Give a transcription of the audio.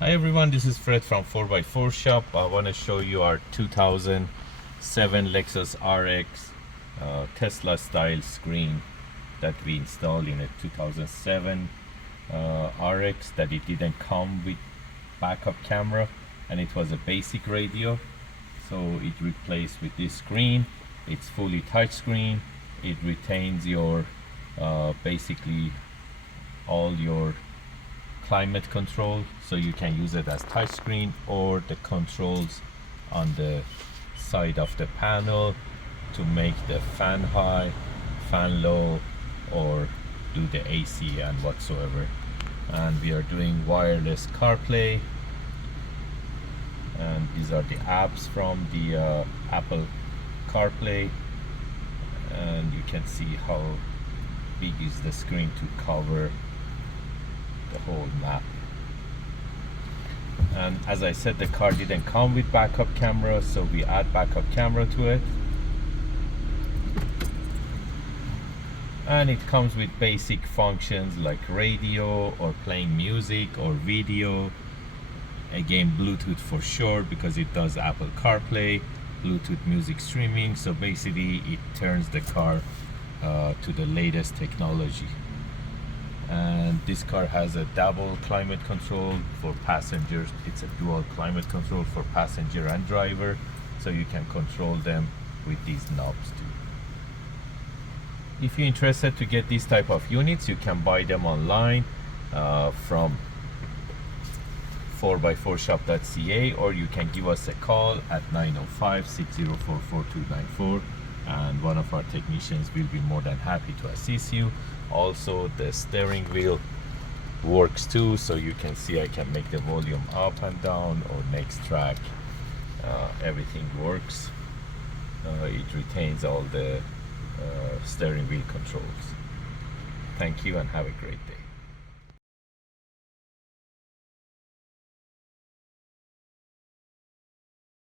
Hi everyone, this is Fred from 4x4Shop. I want to show you our 2007 Lexus RX Tesla style screen that we installed in a 2007 RX that it didn't come with backup camera, and it was a basic radio, so it replaced with this screen. It's fully touchscreen. It retains your basically all your climate control, so you can use it as touchscreen, or the controls on the side of the panel to make the fan high, fan low, or do the AC and whatsoever. And we are doing wireless CarPlay, and these are the apps from the Apple CarPlay, and you can see how big is the screen to cover the whole map. And as I said, the car didn't come with backup camera, so we add backup camera to it, and it comes with basic functions like radio or playing music or video. Again, Bluetooth for sure, because it does Apple CarPlay, Bluetooth music streaming. So basically it turns the car to the latest technology. And this car has a double climate control for passengers. It's a dual climate control for passenger and driver, so you can control them with these knobs too. If you're interested to get these type of units, you can buy them online from 4x4shop.ca, or you can give us a call at 905-604-4294, and one of our technicians will be more than happy to assist you. Also, the steering wheel works too, so you can see I can make the volume up and down, or next track. Everything works. It retains all the steering wheel controls. Thank you and have a great day.